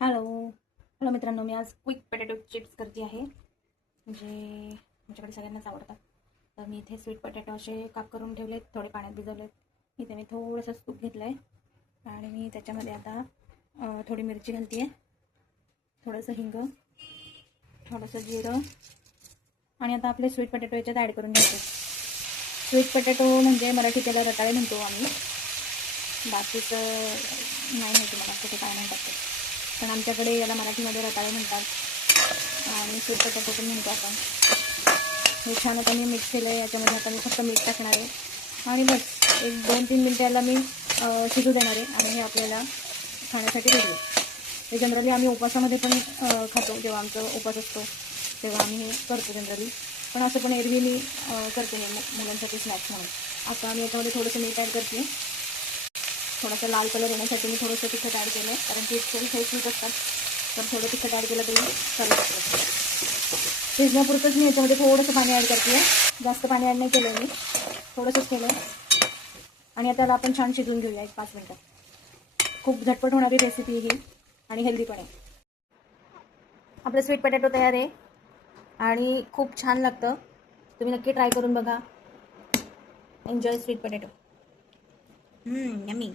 Hello hello मित्रांनो, मी आज quick potato chips करते आहे. म्हणजे आमच्याकडे सगळ्यांनाच आवडतात. तर मी इथे स्वीट पोटॅटो असे काप करून ठेवलेत, थोडे पाण्यात भिजवलेत. इथे मी थोडंसं तूप घेतलं आहे आणि मी त्याच्यामध्ये आता थोडी मिरची घालते आहे, थोडंसं हिंग, थोडंसं जिरं आणि आता आपले स्वीट पोटॅटो याच्यात ॲड करून घ्यायचे. स्वीट पोटॅटो म्हणजे मराठी त्याला रताळे म्हणतो आम्ही, बाकीचं नाही माहिती मला कुठे काय म्हणतात ते, पण आमच्याकडे याला मराठीमध्ये रताळे म्हणतात आणि स्वीट पोटॅटो पण म्हणतो आपण. हे छान आता मी मिक्स केलं आहे. याच्यामध्ये आता मी फक्त मीठ टाकणार आहे आणि बस एक 2-3 मिनटं याला मी शिजू देणार आहे आणि हे आपल्याला खाण्यासाठी रेडी आहे. हे जनरली आम्ही उपवासामध्ये पण खातो. जेव्हा आमचा उपवास असतो तेव्हा आम्ही हे करतो जनरली, पण असं पण एरवी मी करते हे मुलांसाठी स्नॅक्स म्हणून. आता मी याच्यामध्ये थोडंसं मीठ ॲड करते, थोडासा लाल कलर येण्यासाठी मी थोडंसं तिखट ॲड केलं, कारण चिप्स थोडी स्वीट असतात, तर थोडं तिखट ॲड केलं तरी चालू शकतं. शिजण्यापुरतंच मी याच्यामध्ये थोडंसं पाणी ॲड करते आहे, जास्त पाणी ॲड नाही केलं मी, थोडंसंच केलं आहे. आणि आता आपण छान शिजवून घेऊया 1-5 मिनटं. खूप झटपट होणारी रेसिपी ही आणि हेल्दी पण आहे. आपलं स्वीट पोटॅटो तयार आहे आणि खूप छान लागतं. तुम्ही नक्की ट्राय करून बघा. Enjoy sweet potato. यम्मी.